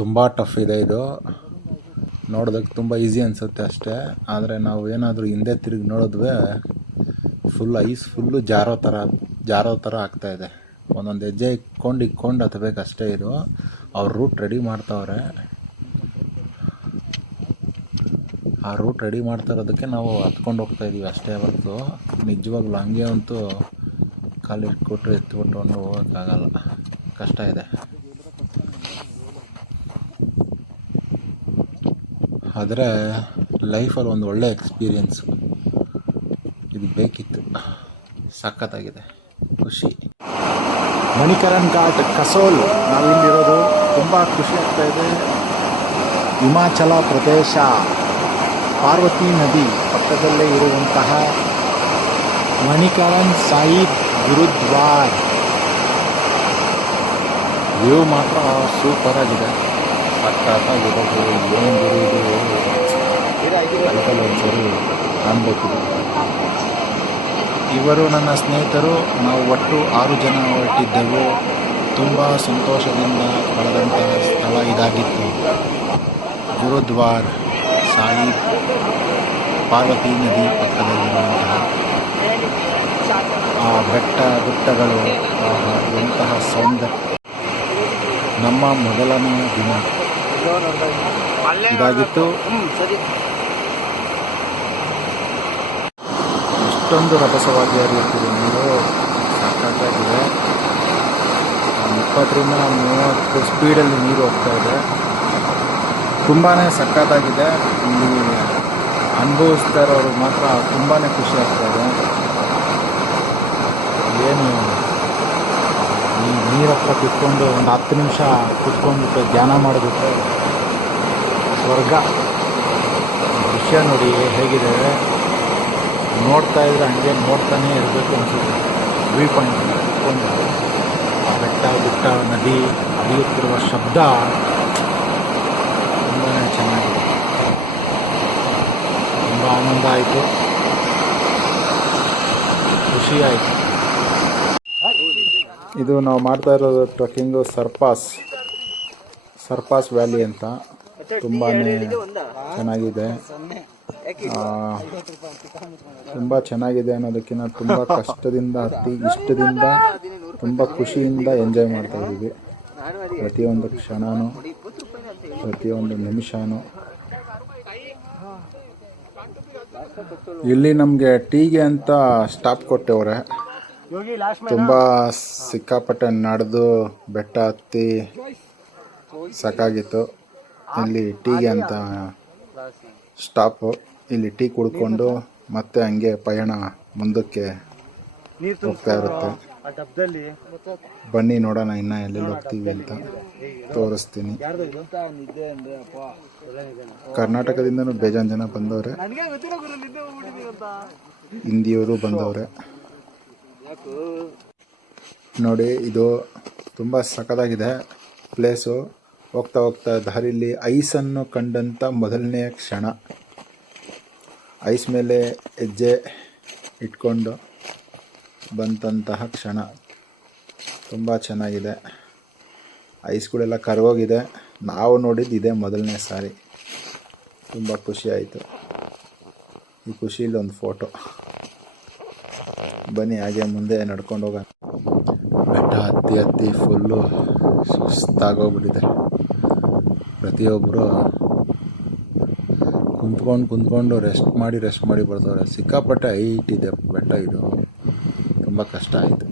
ತುಂಬ ಟಫ್ ಇದೆ ಇದು. ನೋಡೋದಕ್ಕೆ ತುಂಬ ಈಸಿ ಅನಿಸುತ್ತೆ ಅಷ್ಟೇ, ಆದರೆ ನಾವು ಏನಾದರೂ ಹಿಂದೆ ತಿರುಗಿ ನೋಡಿದ್ವಿ ಫುಲ್ ಐಸ್ ಫುಲ್ಲು ಜಾರೋ ಥರ ಆಗ್ತಾಯಿದೆ. ಒಂದೊಂದು ಹೆಜ್ಜೆ ಇಕ್ಕೊಂಡು ಹತ್ತಬೇಕಷ್ಟೇ ಇದು. ಅವ್ರು ರೂಟ್ ರೆಡಿ ಮಾಡ್ತಾವ್ರೆ. ಆ ರೂಟ್ ರೆಡಿ ಮಾಡ್ತಾ ಇರೋದಕ್ಕೆ ನಾವು ಹತ್ಕೊಂಡು ಹೋಗ್ತಾಯಿದ್ದೀವಿ ಅಷ್ಟೇ ಹೊರತು ನಿಜವಾಗ್ಲೂ ಹಂಗೆ ಅಂತೂ ಕಾಲಿಟ್ಕೊಟ್ರೆ ಎತ್ಕೊಂಡು ಹೋಗೋಕ್ಕಾಗಲ್ಲ, ಕಷ್ಟ ಇದೆ. ಆದರೆ ಲೈಫಲ್ಲಿ ಒಂದು ಒಳ್ಳೆ ಎಕ್ಸ್ಪೀರಿಯೆನ್ಸು ಇದು ಬೇಕಿತ್ತು. ಸಖತ್ತಾಗಿದೆ, ಖುಷಿ. ಮಣಿಕರಣ್ ಘಾಟ್ ಕಸೋಲ್ ನಾವಿಲ್ಲಿರೋದು. ತುಂಬ ಖುಷಿ ಆಗ್ತಾಯಿದೆ. ಹಿಮಾಚಲ ಪ್ರದೇಶ, ಪಾರ್ವತಿ ನದಿ ಪಕ್ಕದಲ್ಲೇ ಇರುವಂತಹ ಮಣಿಕರಣ್ ಸಾಹಿಬ್ ಗುರುದ್ವಾರ್. ವ್ಯೂ ಮಾತ್ರ ಸೂಪರಾಗಿದೆ, ಸಖತ್ತಾಗಿದೆ. ಏನು ಗುರು ಇದು ಅದಕ್ಕೆಲ್ಲ ಒಂದ್ಸರಿ ಕಾಣಬೇಕಿದೆ. ಇವರು ನನ್ನ ಸ್ನೇಹಿತರು. ನಾವು ಒಟ್ಟು 6 ಜನ ಹೊರಟಿದ್ದೆವು. ತುಂಬ ಸಂತೋಷದಿಂದ ಕಳೆದಂತಹ ಸ್ಥಳ ಇದಾಗಿತ್ತು. ಗುರುದ್ವಾರ್ ಸಾಹಿಬ್, ಪಾರ್ವತಿ ನದಿ ಪಕ್ಕದಲ್ಲಿರುವಂತಹ ಆ ಬೆಟ್ಟ ಗುಡ್ಡಗಳು, ಎಂತಹ ಸೌಂದರ್ಯ. ನಮ್ಮ ಮೊದಲನೆಯ ದಿನ ಇದಾಗಿತ್ತು. ಇಷ್ಟೊಂದು ರಭಸವಾಗಿ ಹರಿಯುತ್ತಿದೆ ನೀರು, ಸಾಕಾಗಿದೆ. 20ರಿಂದ 30 ಸ್ಪೀಡಲ್ಲಿ ನೀರು ಹೋಗ್ತಾ ಇದೆ. ತುಂಬಾ ಸಖತ್ತಾಗಿದೆ. ಇಲ್ಲಿ ಅನುಭವಿಸ್ತಾ ಇರೋರು ಮಾತ್ರ ತುಂಬಾ ಖುಷಿ ಆಗ್ತಾಯಿದೆ. ಏನು ಈ ನೀರು ಹತ್ರ ಕುತ್ಕೊಂಡು ಒಂದು 10 ನಿಮಿಷ ಕುತ್ಕೊಂಡ್ಬಿಟ್ಟು ಧ್ಯಾನ ಮಾಡಿಬಿಟ್ರೆ ಸ್ವರ್ಗ. ದೃಶ್ಯ ನೋಡಿ ಹೇಗಿದೆ, ನೋಡ್ತಾ ಇದ್ರೆ ಹಂಗೆ ನೋಡ್ತಾನೇ ಇರಬೇಕು ಅನಿಸುತ್ತೆ. ವ್ಯೂ ಪಾಯಿಂಟ್ ಕುತ್ಕೊಂಡು ಆ ಬೆಟ್ಟ ಗುಡ್ಡ ನದಿ ಹರಿಯುತ್ತಿರುವ ಶಬ್ದ ತುಂಬಾ ಚೆನ್ನಾಗಿದೆ. ತುಂಬ ಆನಂದ ಆಯಿತು, ಖುಷಿ ಆಯಿತು. ಇದು ನಾವು ಮಾಡ್ತಾ ಇರೋದು ಟ್ರೆಕ್ಕಿಂಗು ಸರ್ಪಾಸ್ ವ್ಯಾಲಿ ಅಂತ. ತುಂಬಾ ಚೆನ್ನಾಗಿದೆ. ತುಂಬ ಚೆನ್ನಾಗಿದೆ ಅನ್ನೋದಕ್ಕಿಂತ ತುಂಬ ಕಷ್ಟದಿಂದ ಹತ್ತಿ ಇಷ್ಟದಿಂದ ತುಂಬ ಖುಷಿಯಿಂದ ಎಂಜಾಯ್ ಮಾಡ್ತಾಯಿದ್ದೀವಿ. ಪ್ರತಿಯೊಂದು ಕ್ಷಣನೂ, ಪ್ರತಿಯೊಂದು ನಿಮಿಷನೂ. ಇಲ್ಲಿ ನಮಗೆ ಟೀಗೆ ಅಂತ ಸ್ಟಾಪ್ ಕೊಟ್ಟವ್ರೆ. ತುಂಬ ಸಿಕ್ಕಾಪಟ್ಟೆ ನಡೆದು ಬೆಟ್ಟ ಹತ್ತಿ ಸಾಕಾಗಿತ್ತು. ಇಲ್ಲಿ ಟೀಗೆ ಅಂತ ಸ್ಟಾಪು. ಇಲ್ಲಿ ಟೀ ಕುಡ್ಕೊಂಡು ಮತ್ತೆ ಹಂಗೆ ಪಯಣ ಮುಂದಕ್ಕೆ ಹೋಗ್ತಾ ಇರುತ್ತೆ. ಬನ್ನಿ ನೋಡೋಣ ಇನ್ನು ಎಲ್ಲೆಲ್ಲಿ ಹೋಗ್ತೀವಿ ಅಂತ ತೋರಿಸ್ತೀನಿ. ಕರ್ನಾಟಕದಿಂದನೂ ಬೇಜಾನ್ ಜನ ಬಂದವ್ರೆ, ಹಿಂದಿಯವರು ಬಂದವ್ರೆ. ನೋಡಿ, ಇದು ತುಂಬ ಸಖತ್ತಾಗಿದೆ ಪ್ಲೇಸು. ಹೋಗ್ತಾ ದಾರಿಲಿ ಐಸನ್ನು ಕಂಡಂಥ ಮೊದಲನೆಯ ಕ್ಷಣ. ಐಸ್ ಮೇಲೆ ಹೆಜ್ಜೆ ಇಟ್ಕೊಂಡು ಬಂದಂತಹ ಕ್ಷಣ ತುಂಬ ಚೆನ್ನಾಗಿದೆ. ಐಸ್ಗಳೆಲ್ಲ ಕರಗೋಗಿದೆ. ನಾವು ನೋಡಿದ್ದು ಇದೇ ಮೊದಲನೇ ಸಾರಿ. ತುಂಬ ಖುಷಿ ಆಯಿತು. ಈ ಖುಷಿಲಿ ಒಂದು ಫೋಟೋ. ಬನ್ನಿ ಹಾಗೆ ಮುಂದೆ ನಡ್ಕೊಂಡು ಹೋಗೋಣ. ಬೆಟ್ಟ ಹತ್ತಿ ಫುಲ್ಲು ಸುಸ್ತಾಗೋಗ್ಬಿಟ್ಟಿದೆ. ಪ್ರತಿಯೊಬ್ಬರು ಕುಂತ್ಕೊಂಡು ರೆಸ್ಟ್ ಮಾಡಿ ಬರ್ತಾರೆ. ಸಿಕ್ಕಾಪಟ್ಟೆ ಹೈಟ್ ಇದೆ ಬೆಟ್ಟ ಇದು. ತುಂಬ ಕಷ್ಟ ಆಯಿತು.